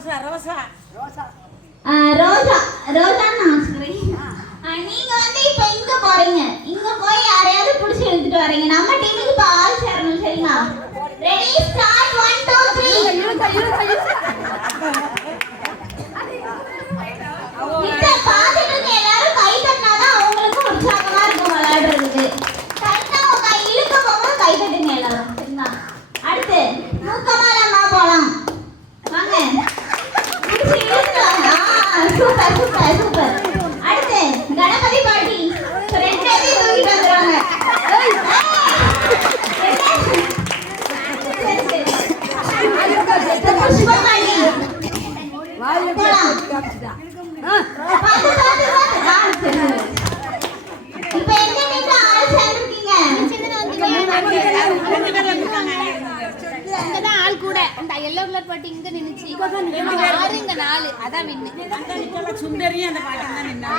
ரோசா நீங்க வந்து இப்ப இங்க போறீங்க. இங்க போய் யாரையாவது புடிச்சு இழுத்துட்டு வரீங்க. நம்ம டீமுக்கு இப்ப ஆள் சேரணும். சரிங்களா? ரெடி ஸ்டார்ட் 1 2 3 இந்த பாத்துட்டு எல்லாரும் கை தட்டினாதான் அவங்களுக்கு உற்சாகமா இருக்கும் விளையாடுறதுக்கு. கரெக்டா உங்க இழுக்க போகும்போது கை தட்டுங்க எல்லாரும். சரிங்களா? அடுத்து மூக்கமாலம்மா போலாம். வாங்க. புடிச்சு இழுத்துட்டு வாங்க. Super super super. அடுத்து கணபதி பாட்டி ரெண்டு பேரையும் தூக்கிட்டு வந்துடுவாங்க. புஷ்பமணி இப்ப எந்த நீங்க ஆள் சேர்ந்துருக்கீங்க? அங்கதான் ஆள் கூட. அந்த எல்லோ கலர் பாட்டி இங்க நின்னுச்சு. 6 இங்க 4 அதான் வின்னு. சுந்தரியும் அந்த பாட்டி தான் நின்னா